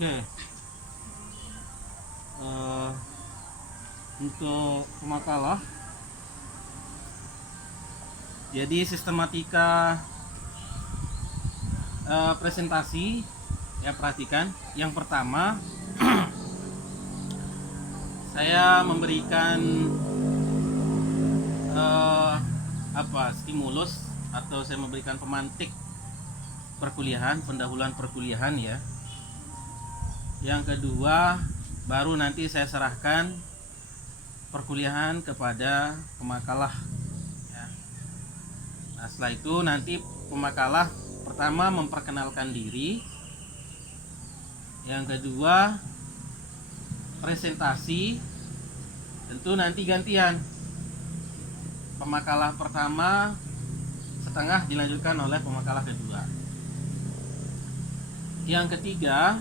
Oke, eh, untuk pemakalah, jadi sistematika presentasi ya, perhatikan. Yang pertama, saya memberikan stimulus, atau saya memberikan pemantik perkuliahan, pendahuluan perkuliahan ya. Yang kedua, baru nanti saya serahkan perkuliahan kepada pemakalah ya. Nah, setelah itu nanti pemakalah pertama memperkenalkan diri, yang kedua presentasi, tentu nanti gantian. Pemakalah pertama setengah dilanjutkan oleh pemakalah kedua. Yang ketiga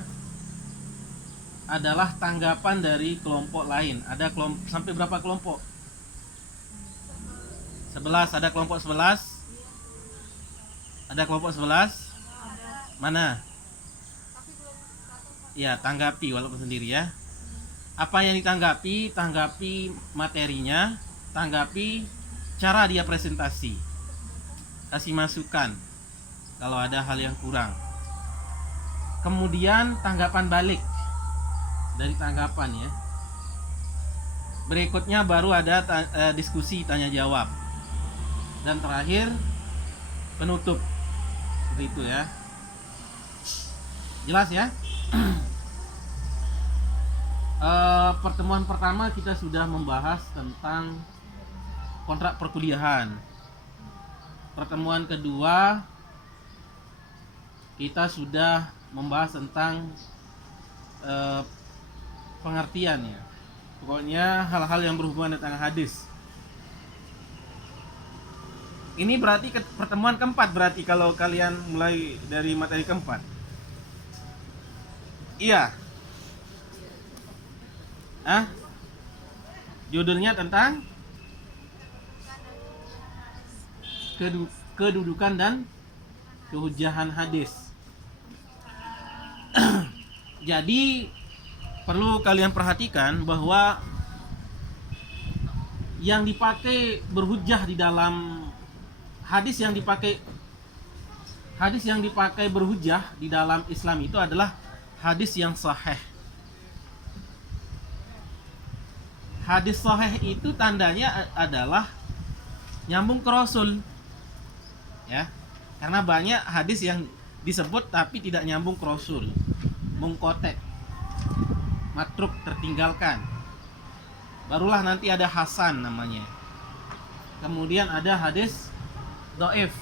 adalah tanggapan dari kelompok lain. Ada kelompok sampai berapa kelompok? 11. Ada kelompok 11? Ada kelompok 11? Mana? Ya, tanggapi walaupun sendiri ya. Apa yang ditanggapi? Tanggapi materinya, tanggapi cara dia presentasi. Kasih masukan kalau ada hal yang kurang. Kemudian tanggapan balik dari tanggapan ya. Berikutnya baru ada diskusi tanya jawab. Dan terakhir penutup. Seperti itu ya. Jelas ya? Pertemuan pertama kita sudah membahas tentang kontrak perkuliahan. Pertemuan kedua kita sudah membahas tentang pengertian ya. Pokoknya hal-hal yang berhubungan dengan hadis. Ini berarti pertemuan keempat, berarti kalau kalian mulai dari materi keempat. Iya. Judulnya tentang kedudukan dan kehujahan hadis. Jadi perlu kalian perhatikan bahwa yang dipakai berhujjah di dalam hadis yang dipakai berhujjah di dalam Islam itu adalah hadis yang sahih. Hadis sahih itu tandanya adalah nyambung ke Rasul. Ya. Karena banyak hadis yang disebut tapi tidak nyambung ke Rasul. Mungkotek, matruk, tertinggalkan. Barulah nanti ada hasan namanya. Kemudian ada hadis dhaif.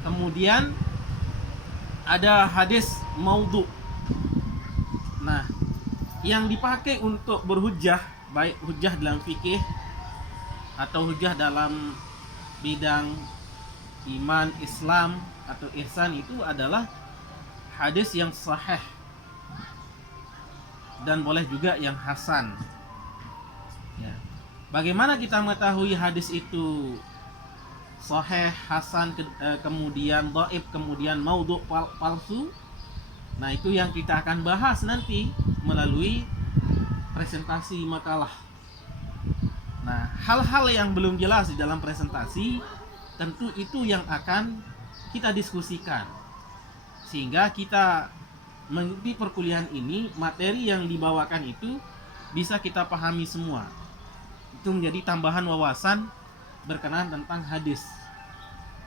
Kemudian ada hadis maudhu. Nah, yang dipakai untuk berhujjah, baik hujjah dalam fikih atau hujjah dalam bidang iman, Islam atau ihsan, itu adalah hadis yang sahih dan boleh juga yang hasan ya. Bagaimana kita mengetahui hadis itu sahih, hasan, kemudian dhaif, kemudian maudhu, palsu? Nah, itu yang kita akan bahas nanti melalui presentasi makalah. Nah, hal-hal yang belum jelas di dalam presentasi tentu itu yang akan kita diskusikan, sehingga kita mengikuti perkuliahan ini, materi yang dibawakan itu bisa kita pahami semua. Itu menjadi tambahan wawasan berkenaan tentang hadis.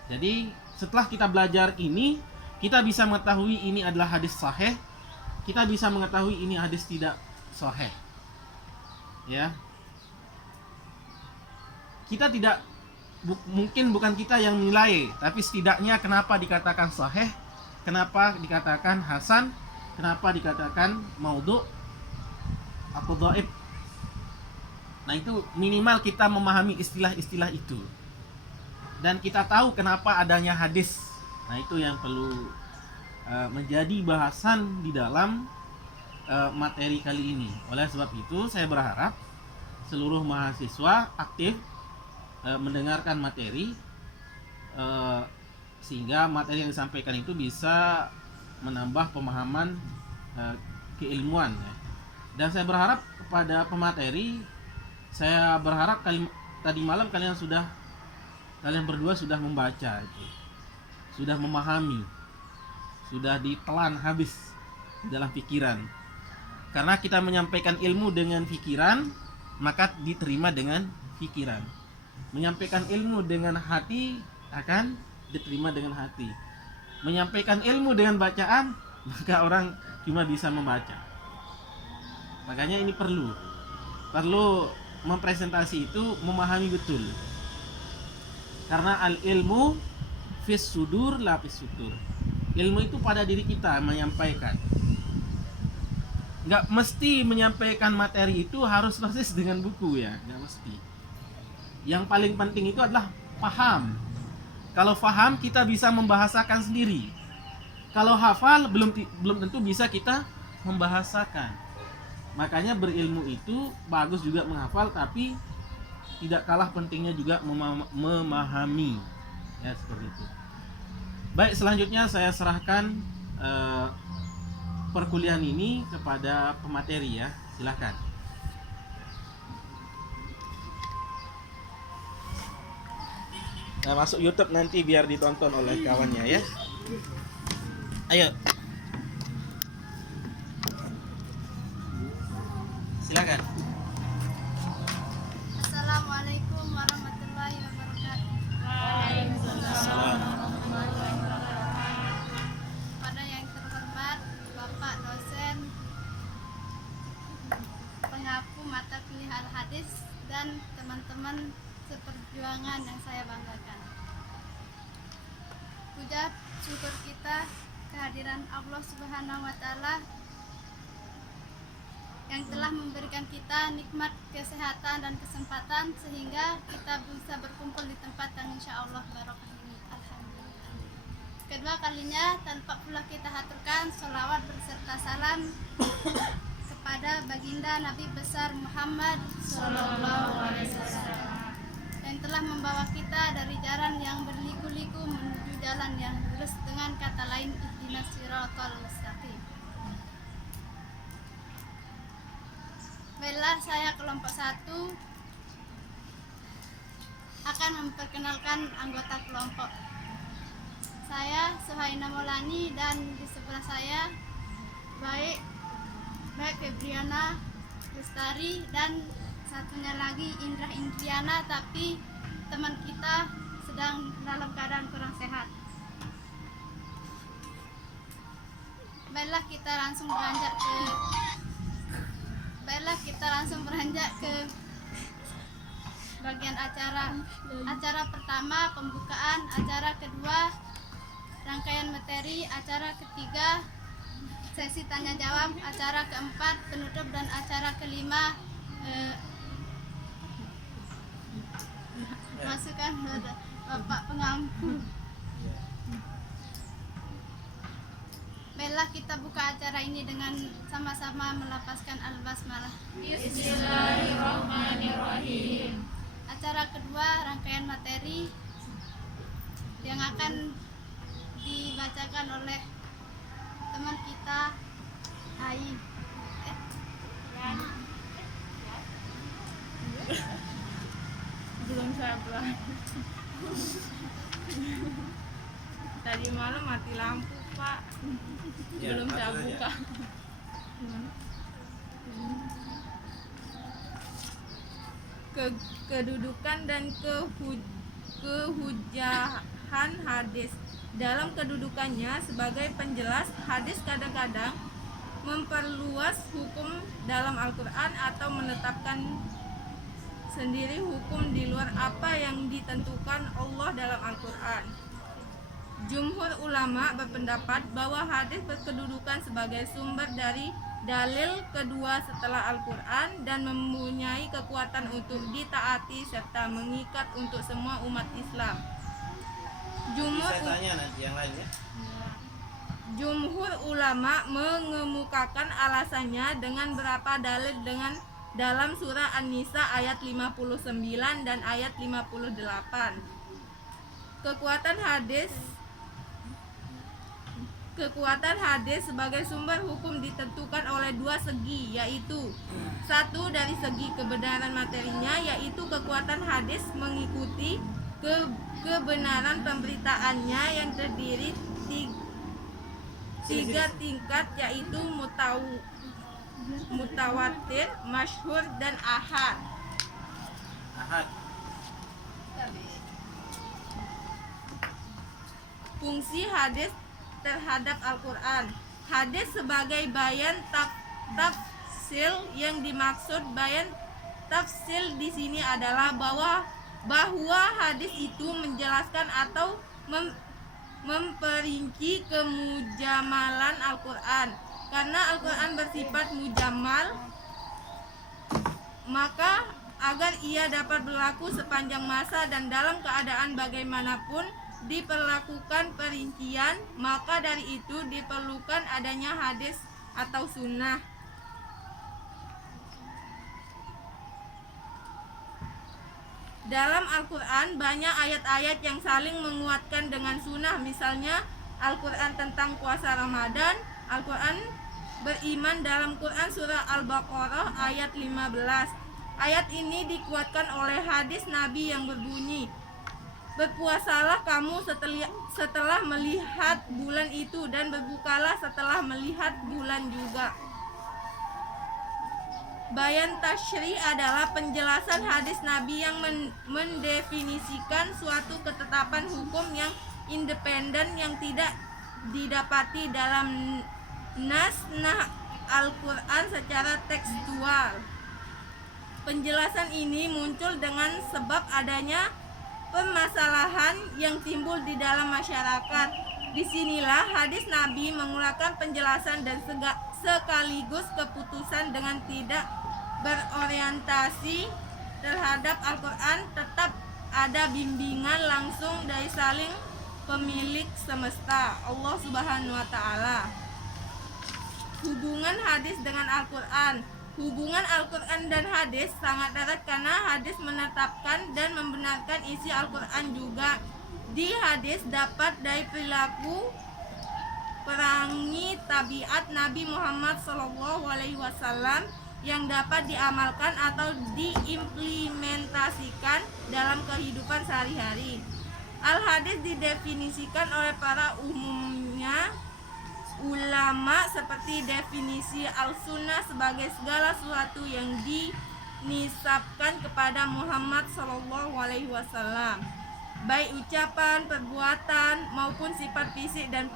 Jadi setelah kita belajar ini, kita bisa mengetahui ini adalah hadis sahih, kita bisa mengetahui ini hadis tidak sahih ya. Kita tidak mungkin bukan kita yang menilai, tapi setidaknya kenapa dikatakan sahih, kenapa dikatakan hasan, kenapa dikatakan maudhu atau dhaif. Nah, itu minimal kita memahami istilah-istilah itu. Dan kita tahu kenapa adanya hadis. Nah, itu yang perlu menjadi bahasan di dalam materi kali ini. Oleh sebab itu, saya berharap seluruh mahasiswa aktif mendengarkan materi, sehingga materi yang disampaikan itu bisa menambah pemahaman keilmuan ya. Dan saya berharap kepada pemateri, saya berharap tadi malam kalian berdua sudah membaca itu, sudah memahami, sudah ditelan habis di dalam pikiran. Karena kita menyampaikan ilmu dengan pikiran, maka diterima dengan pikiran. Menyampaikan ilmu dengan hati akan diterima dengan hati. Menyampaikan ilmu dengan bacaan, maka orang cuma bisa membaca. Makanya ini perlu mempresentasi itu memahami betul. Karena al ilmu fis sudur la fis sutur. Ilmu itu pada diri kita menyampaikan. Nggak mesti menyampaikan materi itu harus persis dengan buku ya, nggak mesti. Yang paling penting itu adalah paham. Kalau paham kita bisa membahasakan sendiri. Kalau hafal belum tentu bisa kita membahasakan. Makanya berilmu itu bagus juga menghafal, tapi tidak kalah pentingnya juga memahami. Ya seperti itu. Baik, selanjutnya saya serahkan perkuliahan ini kepada pemateri ya, silakan. Nah, masuk YouTube nanti biar ditonton oleh kawannya ya. Ayo. Silakan. Assalamualaikum warahmatullahi wabarakatuh. Waalaikumsalam. Pada yang terhormat Bapak dosen pengaku mata kuliah Al-Hadis dan teman-teman seperjuangan yang saya banggakan. Puja syukur kita kehadiran Allah Subhanahu wa taala yang telah memberikan kita nikmat kesehatan dan kesempatan sehingga kita bisa berkumpul di tempat yang insya Allah barokah ini. Alhamdulillah. Kedua kalinya tanpa pula kita haturkan sholawat berserta salam kepada baginda Nabi besar Muhammad Sallallahu Alaihi Wasallam yang telah membawa kita dari jalan yang berliku-liku menuju jalan yang lurus, dengan kata lain ihdinas siratal mustaqim. Baiklah, saya kelompok 1 akan memperkenalkan anggota kelompok. Saya Suhaina Maulani dan di sebelah saya baik Febriana Lestari dan satunya lagi Indra Indriana, tapi teman kita sedang dalam keadaan kurang sehat. Baiklah, kita langsung beranjak ke bagian acara. Acara pertama pembukaan, acara kedua rangkaian materi, acara ketiga sesi tanya jawab, acara keempat penutup, dan acara kelima masukan Bapak pengampu. Baiklah, kita buka acara ini dengan sama-sama melafazkan al-basmalah. Bismillahirrahmanirrahim. Acara kedua rangkaian materi yang akan dibacakan oleh teman kita Ai. Belum saya belajar. Tadi malam mati lampu, Pak. Belum saya buka. Kedudukan dan kehujahan hadis. Dalam kedudukannya sebagai penjelas, hadis kadang-kadang memperluas hukum dalam Al-Quran atau menetapkan sendiri hukum di luar apa yang ditentukan Allah dalam Al-Quran. Jumhur ulama berpendapat bahwa hadis berkedudukan sebagai sumber dari dalil kedua setelah Al-Quran dan mempunyai kekuatan untuk ditaati serta mengikat untuk semua umat Islam. Jumhur ulama mengemukakan alasannya dengan beberapa dalil dalam surah An-Nisa ayat 59 dan ayat 58. Kekuatan hadis kekuatan hadis sebagai sumber hukum ditentukan oleh dua segi, yaitu satu dari segi kebenaran materinya, yaitu kekuatan hadis mengikuti kebenaran pemberitaannya yang terdiri tiga tingkat, yaitu mutawatir, masyhur, dan ahad. Ahad. Fungsi hadis terhadap Al-Quran. Hadis sebagai bayan tafsil. Yang dimaksud bayan tafsil di sini adalah bahwa hadis itu menjelaskan atau memperinci kemujamalan Al-Quran. Karena Al-Quran bersifat mujamal, maka agar ia dapat berlaku sepanjang masa dan dalam keadaan bagaimanapun diperlakukan perincian, maka dari itu diperlukan adanya hadis atau sunnah. Dalam Al-Quran banyak ayat-ayat yang saling menguatkan dengan sunnah. Misalnya Al-Quran tentang puasa Ramadan. Al-Quran beriman dalam Quran surah Al-Baqarah ayat 15. Ayat ini dikuatkan oleh hadis Nabi yang berbunyi, berpuasalah kamu setelah melihat bulan itu, dan berbukalah setelah melihat bulan juga. Bayan tasyri adalah penjelasan hadis Nabi yang mendefinisikan suatu ketetapan hukum yang independen yang tidak didapati dalam nas Al-Quran secara tekstual. Penjelasan ini muncul dengan sebab adanya permasalahan yang timbul di dalam masyarakat. Disinilah hadis Nabi menguraikan penjelasan dan sekaligus keputusan dengan tidak berorientasi terhadap Al-Quran. Tetap ada bimbingan langsung dari saling pemilik semesta, Allah Subhanahu wa Ta'ala. Hubungan hadis dengan Al-Quran. Hubungan Al-Quran dan hadis sangat erat karena hadis menetapkan dan membenarkan isi Al-Quran juga. Di hadis dapat dari perilaku perangi tabiat Nabi Muhammad SAW yang dapat diamalkan atau diimplementasikan dalam kehidupan sehari-hari. Al-hadis didefinisikan oleh para ulama seperti definisi al-sunnah sebagai segala sesuatu yang dinisabkan kepada Muhammad SAW, baik ucapan, perbuatan maupun sifat fisik dan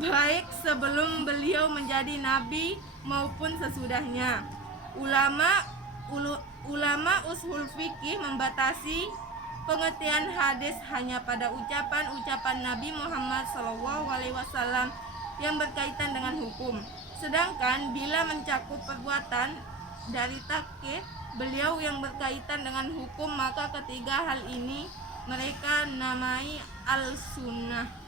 baik sebelum beliau menjadi nabi maupun sesudahnya. Ulama ushul fikih membatasi pengertian hadis hanya pada ucapan Nabi Muhammad SAW yang berkaitan dengan hukum. Sedangkan bila mencakup perbuatan dari takkih beliau yang berkaitan dengan hukum, maka ketiga hal ini mereka namai al-sunnah.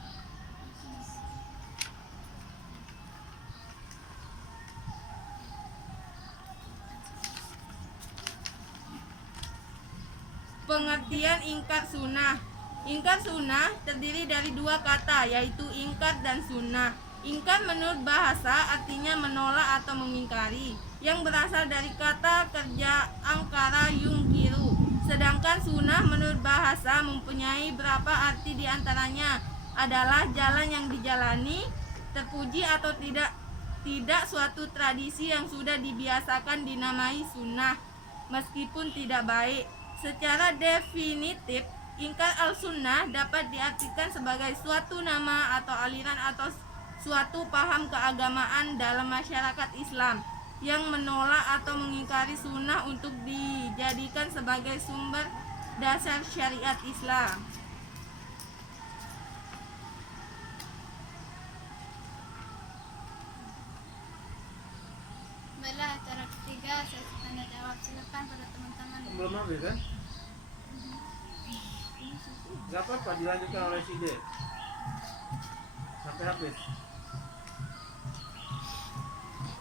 Pengertian ingkar sunnah. Ingkar sunnah terdiri dari dua kata, yaitu ingkar dan sunnah. Ingkar menurut bahasa artinya menolak atau mengingkari, yang berasal dari kata kerja angkara yungkiru. Sedangkan sunnah menurut bahasa mempunyai beberapa arti, diantaranya adalah jalan yang dijalani, terpuji atau tidak suatu tradisi yang sudah dibiasakan dinamai sunnah meskipun tidak baik. Secara definitif, ingkar al-sunnah dapat diartikan sebagai suatu nama atau aliran atau suatu paham keagamaan dalam masyarakat Islam yang menolak atau mengingkari sunnah untuk dijadikan sebagai sumber dasar syariat Islam. Baiklah, acara ketiga sesi tanya jawab. Silakan pada teman-teman. Belum habis kan? Gak apa-apa, dilanjutkan oleh si D sampai habis.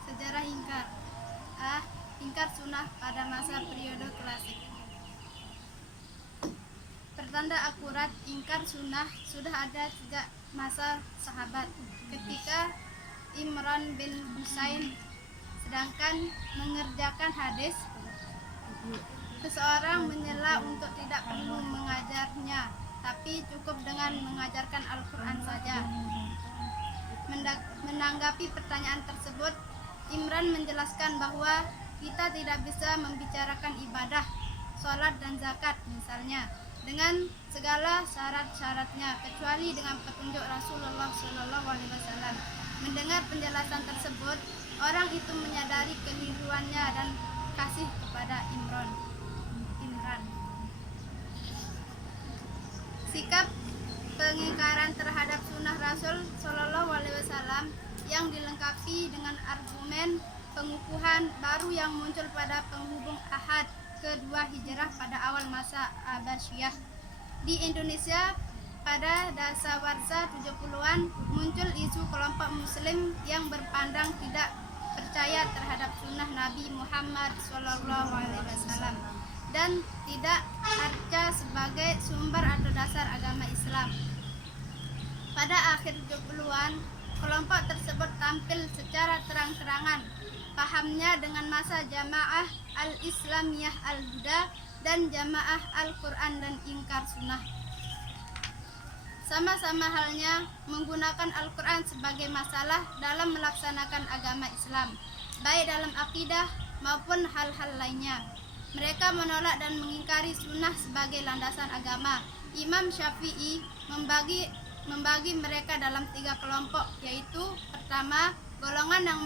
Sejarah ingkar. Ingkar sunnah pada masa periode klasik. Pertama tanda akurat ingkar sunnah sudah ada sejak masa sahabat ketika Imran bin Husain sedangkan mengerjakan hadis, seseorang menyela untuk tidak perlu mengajarnya, tapi cukup dengan mengajarkan Al-Quran saja. Menanggapi pertanyaan tersebut, Imran menjelaskan bahwa kita tidak bisa membicarakan ibadah, sholat dan zakat misalnya dengan segala syarat-syaratnya kecuali dengan petunjuk Rasulullah SAW. Mendengar penjelasan tersebut, orang itu menyadari keliruannya dan kasih kepada Imran. Sikap pengingkaran terhadap sunnah Rasul SAW yang dilengkapi dengan argumen pengukuhan baru yang muncul pada penghubung Ahad kedua Hijrah pada awal masa Abbasiyah. Di Indonesia pada dasawarsa 70-an muncul isu kelompok muslim yang berpandang tidak percaya terhadap sunnah Nabi Muhammad SAW dan tidak arca sebagai sumber atau dasar agama Islam. Pada akhir 70-an, kelompok tersebut tampil secara terang-terangan pahamnya dengan masa Jamaah Al-Islamiyah Al-Huda dan Jamaah Al-Quran dan Ingkar Sunnah. Sama-sama halnya menggunakan Al-Quran sebagai masalah dalam melaksanakan agama Islam, baik dalam akidah maupun hal-hal lainnya. Mereka menolak dan mengingkari sunnah sebagai landasan agama. Imam Syafi'i membagi mereka dalam 3 kelompok, yaitu pertama, golongan yang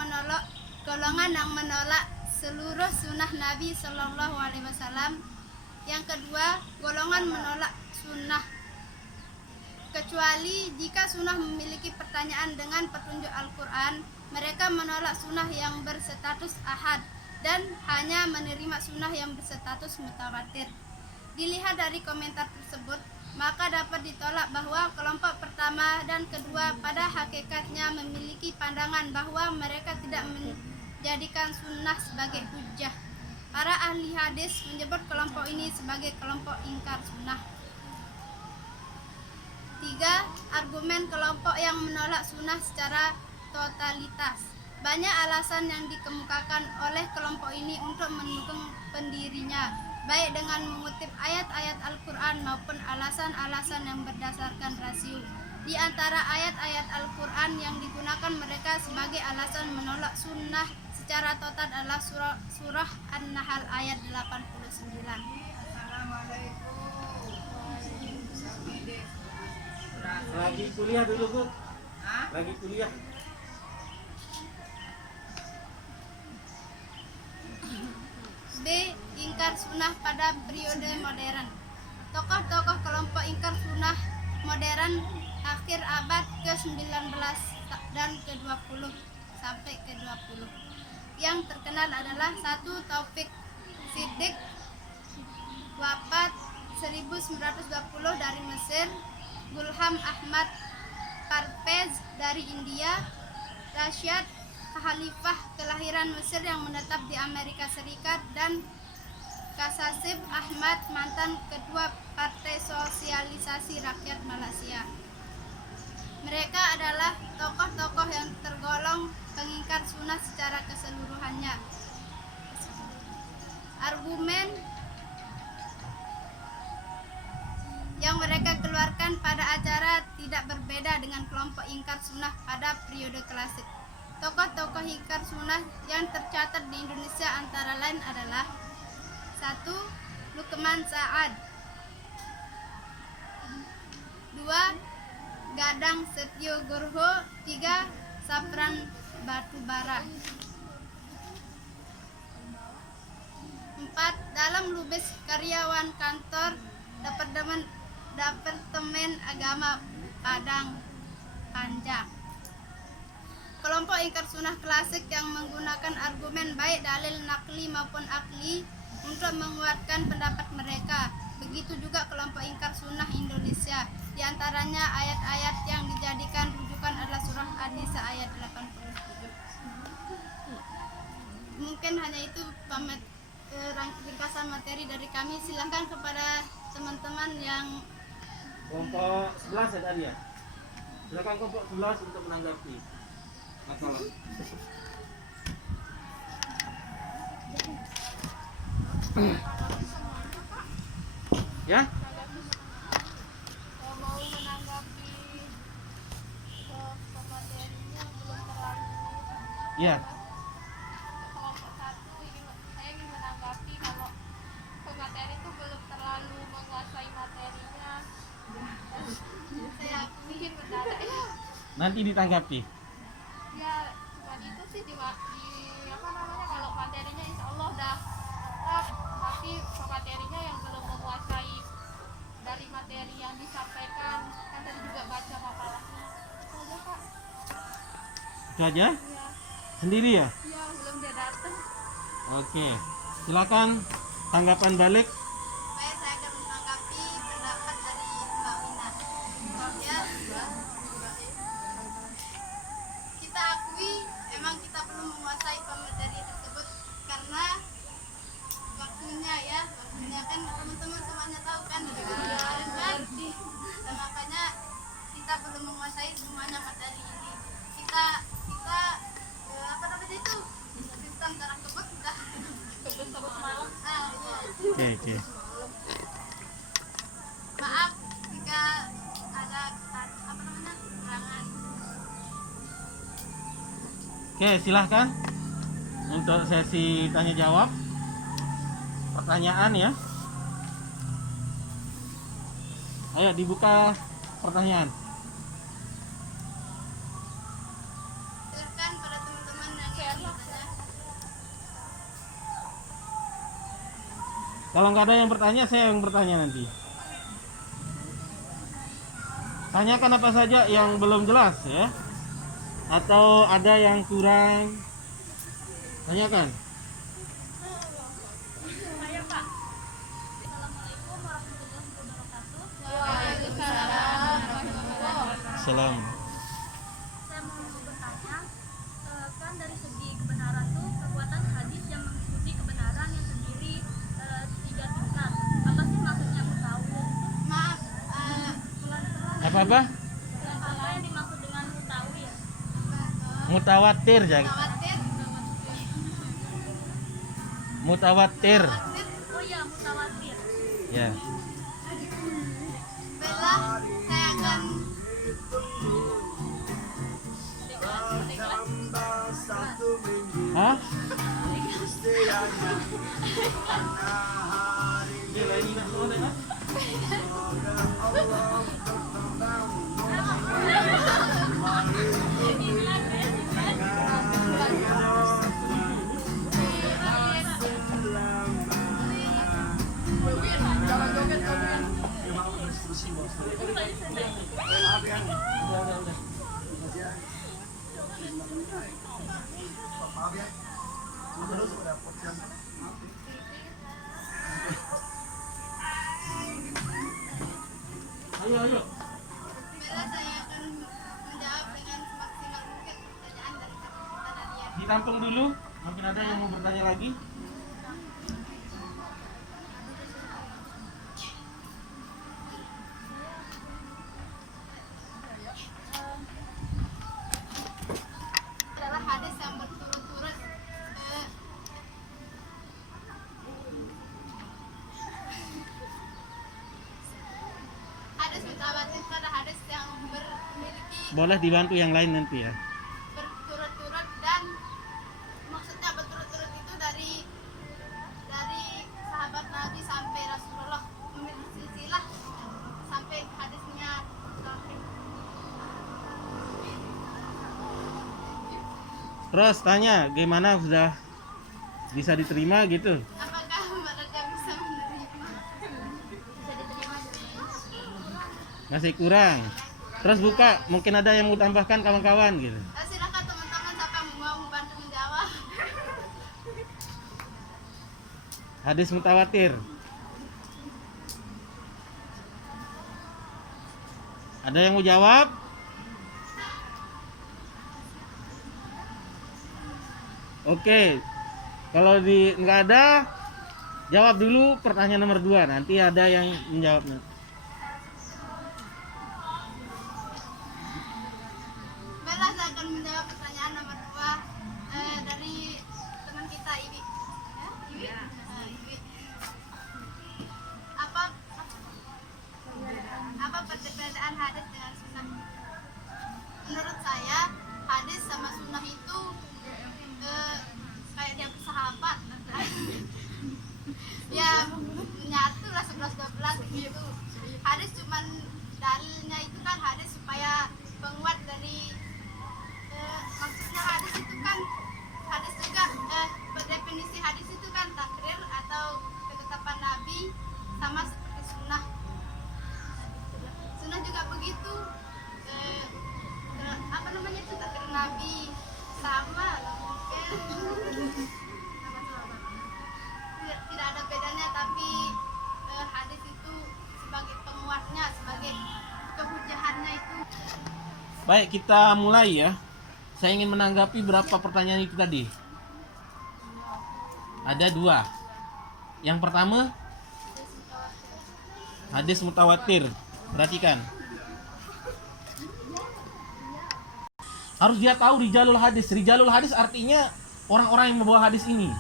menolak seluruh sunnah Nabi SAW. Yang kedua, golongan menolak sunnah kecuali jika sunnah memiliki pertanyaan dengan petunjuk Al-Quran. Mereka menolak sunnah yang berstatus ahad dan hanya menerima sunnah yang berstatus mutawatir. Dilihat dari komentar tersebut, maka dapat ditolak bahwa kelompok pertama dan kedua pada hakikatnya memiliki pandangan bahwa mereka tidak menjadikan sunnah sebagai hujjah. Para ahli hadis menyebut kelompok ini sebagai kelompok ingkar sunnah. 3. Argumen kelompok yang menolak sunnah secara totalitas. Banyak alasan yang dikemukakan oleh kelompok ini untuk mendukung pendirinya, baik dengan mengutip ayat-ayat Al-Quran maupun alasan-alasan yang berdasarkan rasio. Di antara ayat-ayat Al-Quran yang digunakan mereka sebagai alasan menolak sunnah secara total adalah surah An-Nahl ayat 89. Lagi kuliah dulu, Bu? Lagi kuliah. B. Ingkar sunnah pada periode modern. Tokoh-tokoh kelompok ingkar sunnah modern akhir abad ke-19 dan ke-20 sampai ke-20. Yang terkenal adalah 1. Taufik Siddiq, wafat 1920 dari Mesir. Gulham Ahmad Parvez dari India. Rashid Khalifah kelahiran Mesir yang menetap di Amerika Serikat, dan Kasasib Ahmad, mantan ketua Partai Sosialisasi Rakyat Malaysia. Mereka adalah tokoh-tokoh yang tergolong pengingkar sunnah secara keseluruhannya. Argumen yang mereka keluarkan pada acara tidak berbeda dengan kelompok ingkar sunnah pada periode klasik. Tokoh-tokoh ingkar sunnah yang tercatat di Indonesia antara lain adalah 1. Lukman Sa'ad, 2. Gadang Setio Gurho, 3. Sapran Batubara. 4. Dalam Lubis, karyawan kantor Departemen Agama Padang Panjang. Kelompok ingkar sunnah klasik yang menggunakan argumen baik dalil nakli maupun akli untuk menguatkan pendapat mereka. Begitu juga kelompok ingkar sunnah Indonesia. Di antaranya ayat-ayat yang dijadikan rujukan adalah surah An-Nisa ayat 87. Mungkin hanya itu ringkasan materi dari kami. Silakan kepada teman-teman yang Kelompok 11 ya tadi ya. Silakan kelompok 11 untuk menanggapi masalah. Ya? Mau menanggapi materinya belum terlalu Ya. kelompok satu saya ingin menanggapi kalau pemateri itu belum terlalu menguasai materinya. Saya akui mendadak ya. Nanti ditanggapi. Ya cuma itu sih di apa namanya, kalau materinya insya Allah udah tapi pematerinya yang belum menguasai dari materi yang disampaikan. Kan tadi juga baca mapalahnya itu aja Pak. Itu aja? Ya, Sendiri ya? ya belum dia datang. Oke. Silakan tanggapan balik. Saya akan menanggapi pendapat dari Mbak Wina. Ya, kita akui emang kita belum menguasai pemateri tersebut karena waktunya kan teman-teman semuanya tahu kan kemarin kan, dan makanya kita belum menguasai semuanya materi ini. Kita apa namanya itu sistem darah kebut sudah kebut semalam. Oke. Maaf jika ada apa namanya kekurangan. Oke, silahkan untuk sesi tanya jawab. Pertanyaan ya. Ayo dibuka pertanyaan. Silakan pada teman-teman yang ingin bertanya. Kalau nggak ada yang bertanya, saya yang bertanya nanti. Tanyakan apa saja yang belum jelas ya. Atau ada yang kurang. Tanyakan. Assalamualaikum warahmatullahi wabarakatuh. Waalaikumsalam warahmatullahi wabarakatuh. Salam. Saya mau bertanya, kan dari segi kebenaran tuh kekuatan hadis yang mengikuti kebenaran yang terdiri 3 tingkat. Apa sih maksudnya mutawil itu? Maaf, Apa-apa? apa yang dimaksud dengan mutawil? Mutawatir ya. Khawatir. Mutawatir. Oh iya, mutawatir. Ya. Baiklah, saya akan Hah? Ayo. Baiklah, saya akan menjawab dengan semaksimal mungkin pertanyaan dari kata Nadia. Ditampung dulu. Mungkin ada yang mau bertanya lagi. Adalah hadis yang berturut-turut hadis mutawatir itu adalah hadis yang memiliki Boleh dibantu yang lain nanti ya. berturut-turut, dan maksudnya berturut-turut itu dari sahabat Nabi sampai Rasulullah, memiliki silsilah sampai hadisnya sahih. Terus tanya gimana sudah bisa diterima gitu. Apakah mereka bisa menerima? Bisa diterima Masih kurang. Terus buka, mungkin ada yang mau tambahkan kawan-kawan gitu. silakan teman-teman, siapa yang mau membantu menjawab. Hadis mutawatir. Ada yang mau jawab? Oke. Kalau nggak ada, jawab dulu pertanyaan nomor 2. Nanti ada yang menjawab. Baiklah, saya akan menjawab pertanyaan nomor 2 dari teman kita Iwi. Ya, Iwi? Ya. Iwi. Apa perbedaan hadis dengan sunnah? Menurut saya, hadis sama sunnah itu kayak dia bersahabat. Ya, menyatu lah 11-12 gitu. Hadis cuman dalilnya itu kan hadis supaya penguat dari maksudnya hadis itu kan hadis juga berdefinisi hadis itu kan takrir atau ketetapan Nabi sama seperti sunnah. Sunnah juga begitu, apa namanya itu takrir Nabi sama lah mungkin. Tidak ada bedanya, tapi hadis itu sebagai penguatnya, sebagai kehujahannya itu. Baik, kita mulai ya. Saya ingin menanggapi berapa pertanyaan itu tadi. Ada 2. Yang pertama, hadis mutawatir. Perhatikan. Harus dia tahu rijalul hadis. Rijalul hadis artinya orang-orang yang membawa hadis ini.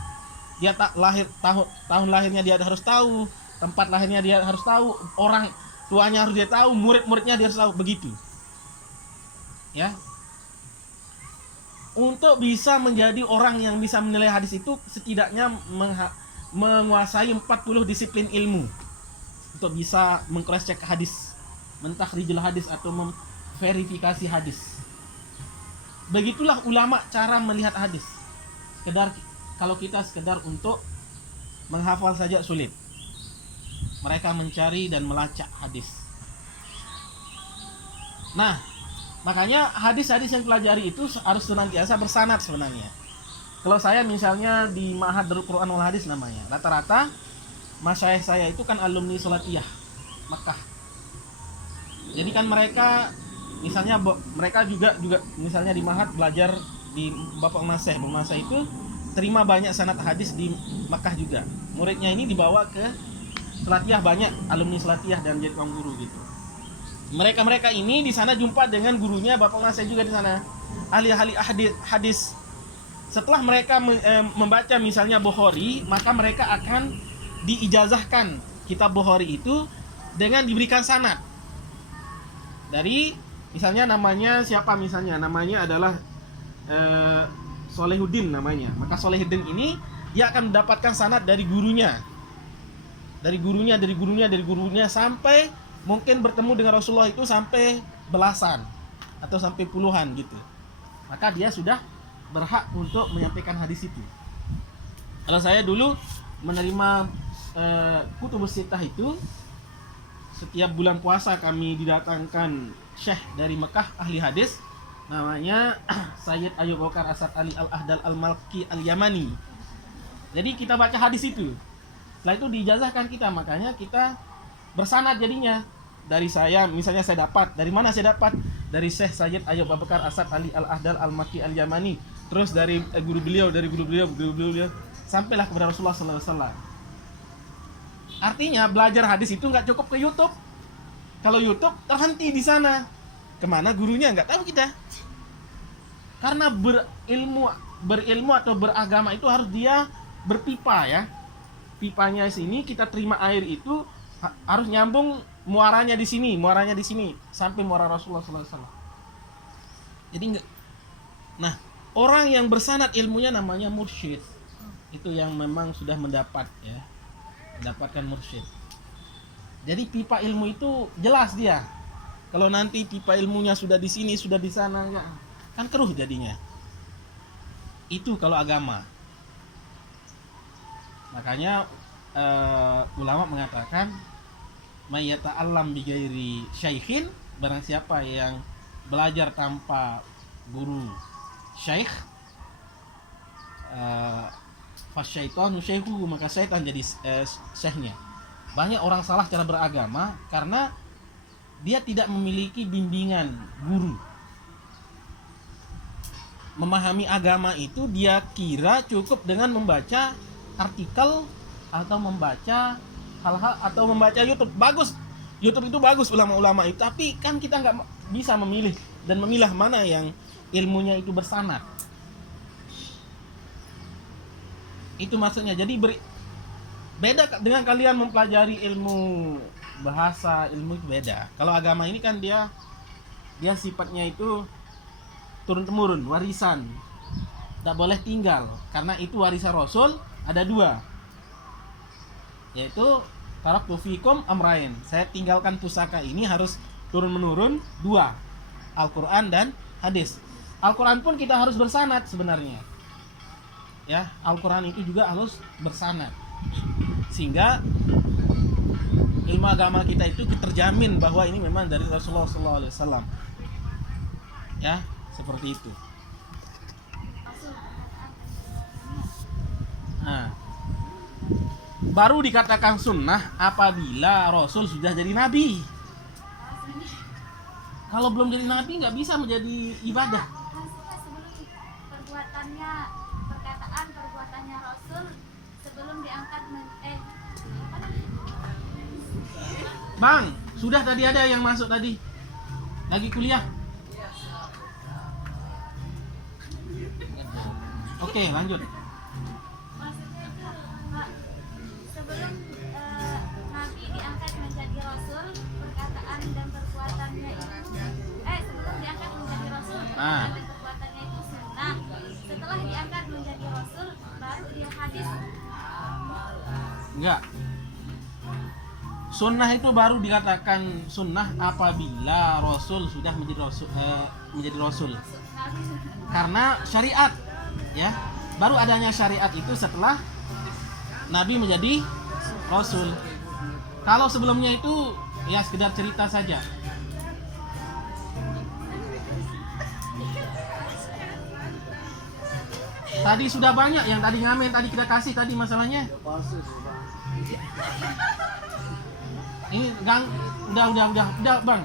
Dia tahun lahirnya dia harus tahu, tempat lahirnya dia harus tahu, orang tuanya harus dia tahu, murid-muridnya dia harus tahu, begitu. Ya. Untuk bisa menjadi orang yang bisa menilai hadis itu setidaknya menguasai 40 disiplin ilmu. Untuk bisa meng-cross check hadis, mentakhrijul hadis atau memverifikasi hadis. Begitulah ulama cara melihat hadis. Kalau kita sekedar untuk menghafal saja sulit. Mereka mencari dan melacak hadis. Nah, makanya hadis-hadis yang pelajari itu harus senantiasa bersanad sebenarnya. Kalau saya misalnya di Ma'had Darul Quran wal Hadis namanya, rata-rata masyayikh saya itu kan alumni Salatiyah Makkah. Jadi kan mereka misalnya mereka juga misalnya di Ma'had belajar di Bapak Maseh. Bapak Maseh itu terima banyak sanad hadis di Makkah juga. Muridnya ini dibawa ke Salatiyah, banyak alumni Salatiyah dan jadi tuan guru gitu. Mereka ini di sana jumpa dengan gurunya Bapak Maseh juga di sana. Ahli-ahli hadis. Setelah mereka membaca misalnya Bukhari, maka mereka akan diijazahkan kitab Bukhari itu dengan diberikan sanad. Dari misalnya namanya siapa, misalnya namanya adalah Solehuddin namanya. Maka Solehuddin ini dia akan mendapatkan sanad dari gurunya. Dari gurunya sampai mungkin bertemu dengan Rasulullah itu sampai belasan atau sampai puluhan gitu. Maka dia sudah berhak untuk menyampaikan hadis itu. Kalau saya dulu menerima Kutubus Sittah itu, setiap bulan puasa kami didatangkan syekh dari Mekah, ahli hadis, namanya Sayyid Ayyub Bakar Asad Ali Al-Ahdal Al-Malki Al-Yamani. Jadi kita baca hadis itu. Setelah itu diijazahkan kita, makanya kita bersanad jadinya. Dari saya, misalnya saya dapat, dari mana saya dapat? Dari Syekh Sayyid Ayyub Bakar Asad Ali Al-Ahdal Al-Malki Al-Yamani. Terus dari guru beliau, sampailah kepada Rasulullah sallallahu alaihi wasallam. Artinya belajar hadis itu nggak cukup ke YouTube. Kalau YouTube terhenti di sana. Kemana gurunya nggak tahu kita. Karena berilmu atau beragama itu harus dia berpipa ya. Pipanya sini kita terima air itu harus nyambung muaranya di sini sampai muara Rasulullah sallallahu alaihi wasallam. Jadi enggak. Nah, orang yang bersanad ilmunya namanya mursyid. Itu yang memang sudah mendapatkan mursyid. Jadi pipa ilmu itu jelas dia. Kalau nanti pipa ilmunya sudah di sini, sudah di sana, enggak, kan keruh jadinya. Itu kalau agama. Makanya ulama mengatakan may yata'allam bi ghairi syaikhin, barang siapa yang belajar tanpa guru syaikh, fasyaitanu syaikhuhu, maka syaitan jadi syekhnya. Banyak orang salah cara beragama karena dia tidak memiliki bimbingan guru. Memahami agama itu dia kira cukup dengan membaca artikel atau membaca hal-hal atau membaca YouTube. Bagus, YouTube itu bagus ulama-ulama itu, tapi kan kita nggak bisa memilih dan memilah mana yang ilmunya itu bersanad. Itu maksudnya. Jadi beda dengan kalian mempelajari ilmu bahasa, ilmu itu beda. Kalau agama ini kan dia sifatnya itu turun temurun, warisan. Tidak boleh tinggal, karena itu warisan Rasul ada 2, yaitu taraktu fikum amrain. Saya tinggalkan pusaka ini harus turun menurun 2, Al-Quran dan hadis. Al-Quran pun kita harus bersanad sebenarnya. Ya, Al-Quran itu juga harus bersanad, sehingga ilmu agama kita itu terjamin bahwa ini memang dari Rasulullah SAW. Ya, seperti itu. Nah, baru dikatakan sunnah apabila Rasul sudah jadi nabi. Kalau belum jadi nabi nggak bisa menjadi ibadah. Sebelum perbuatannya, perbuatannya Rasul sebelum diangkat Bang, sudah tadi ada yang masuk tadi. Lagi kuliah. Oke, lanjut. maksudnya itu Pak, sebelum Nabi diangkat menjadi Rasul, perkataan dan perbuatannya itu sebelum diangkat menjadi Rasul, perkataan dan perbuatannya itu sunnah. Setelah diangkat menjadi Rasul, baru dia hadis. Enggak. Sunnah itu baru dikatakan sunnah apabila Rasul sudah menjadi Rasul. Karena syariat, ya, baru adanya syariat itu setelah Nabi menjadi Rasul. Kalau sebelumnya itu ya sekedar cerita saja. Tadi sudah banyak yang tadi ngamen, tadi kita kasih tadi masalahnya. Ini udah Bang.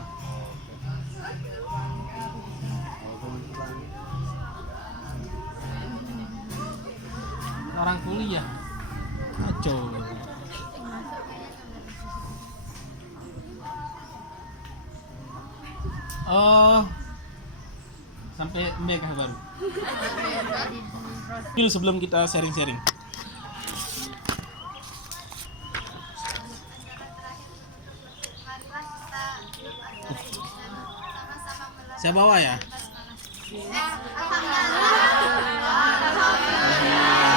Orang kuliah. Aco. Oh. Sampai mereka baru. Dulu sebelum kita sharing-sharing. Saya bawa ya. Alhamdulillah.